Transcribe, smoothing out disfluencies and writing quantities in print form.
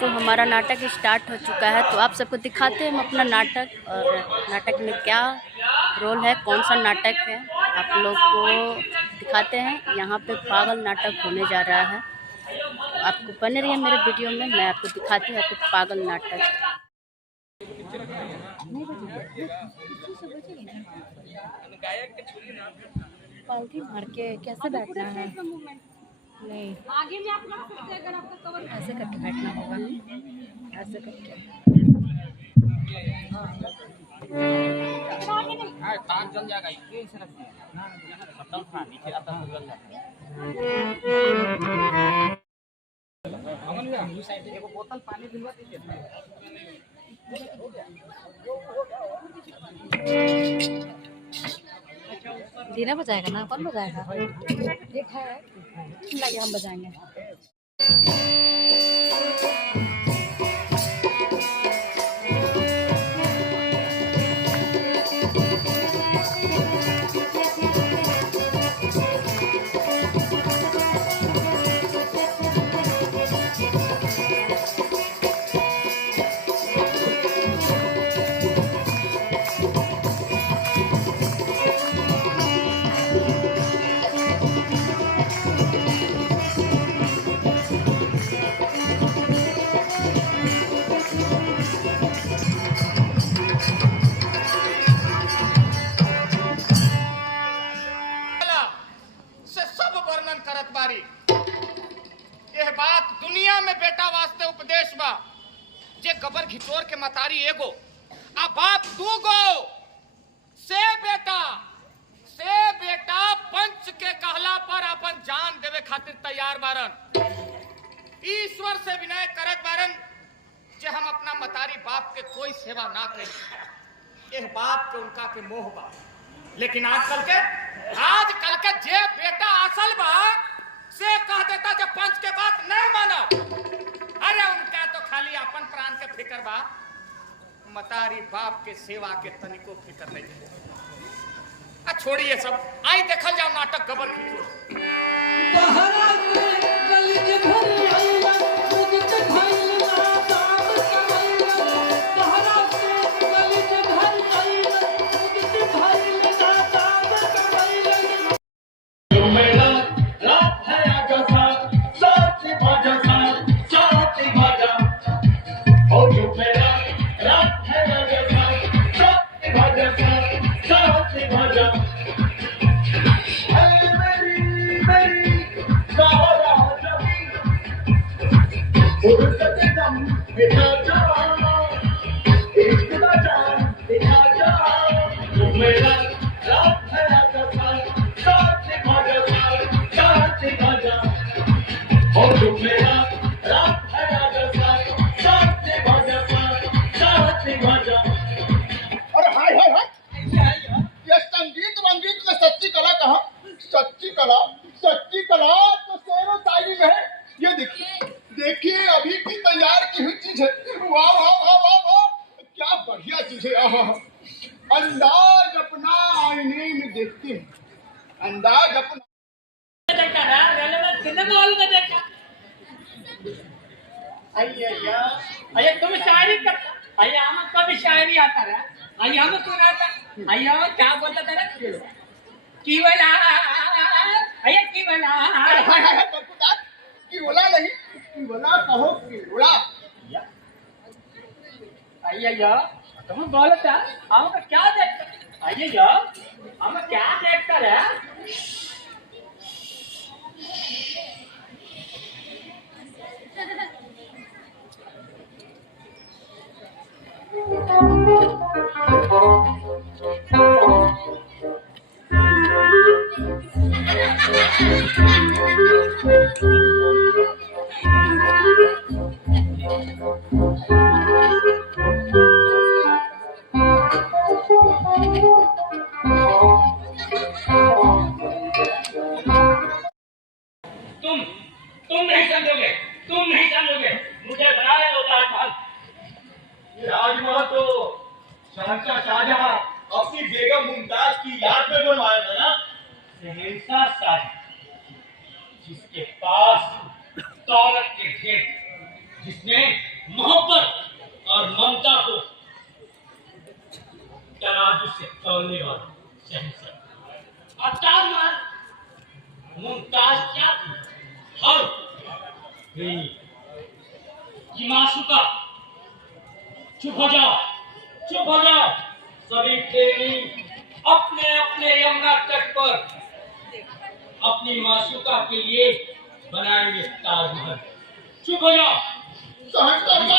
तो हमारा नाटक स्टार्ट हो चुका है, तो आप सबको दिखाते हैं हम अपना नाटक, और नाटक में क्या रोल है, कौन सा नाटक है, आप लोग को दिखाते हैं। यहाँ पे पागल नाटक होने जा रहा है, तो आपको बने रहिए मेरे वीडियो में, मैं आपको दिखाती हूँ आपको पागल नाटक। पालथी मार के कैसे बैठना है? नहीं, आगे में आप रख सकते हैं, अगर आपका कवर ऐसे करके बैठना होगा, ऐसे करके। तार जल जाएगा, इस तरह से खत्म था, नीचे आता तो जल जाता। अमन भैया उस साइड एक बोतल पानी दिलवा दीजिए। दीना बजाएगा ना, कौन बजाएगा? ठीक है, लगे हम बजाएंगे। यह बात दुनिया में बेटा वास्ते उपदेश बा, जे गबर घिचोर के मतारी एगो आ बाप दूगो, से बेटा पंच के कहला पर अपन जान देवे खातिर तैयार बारन। ईश्वर से विनय करत बारन जे हम अपना मतारी बाप के कोई सेवा ना करी। यह बात के उनका के मोह बा, लेकिन आजकल के जे बेटा असल बा से कह देता जब पंच के बात नहीं माना। अरे उनका तो खाली अपन प्राण के फिक्र बा, मतारी बाप के सेवा के तनिको फिक्र नहीं। छोड़िए सब, आई देखल जाओ नाटक गबर खिचोर। सच्ची कला तो सोनो ताली में है। ये देखिए अभी की तैयार की हुई चीज है। वाह वाह वाह वाह वाह, क्या बढ़िया चीज है। अंदाज अपना आईने में देखते हैं, अंदाज अपना। अरे तुम शायरी करता, अरे हम कभी शायरी आता रहा, अरे हम सुनाता, अरे क्या बोलता था की वाला, अरे की वाला, की बोला नहीं, की बोला कहो, की बोला। अయ్యయ్యో तुम बोलता हम क्या देखता, अయ్యయ్యో हम क्या देखता रे। तुम नहीं समझोगे, मुझे बनाया दो ताजमहल। राजमहल तो शहंशाह शाहजहां अपनी बेगम मुमताज की याद में बनवाया था ना। शहंशाह शाहजहां जिसके पास दौलत के ढेर, जिसने मुमताज क्या थी? और ये मासूका, चुप हो जाओ, चुप हो जाओ। सभी प्रेमी अपने अपने यमुना तट पर अपनी मासूका के लिए बनाएंगे ताजमहल। चुप हो जाओ। सहन करना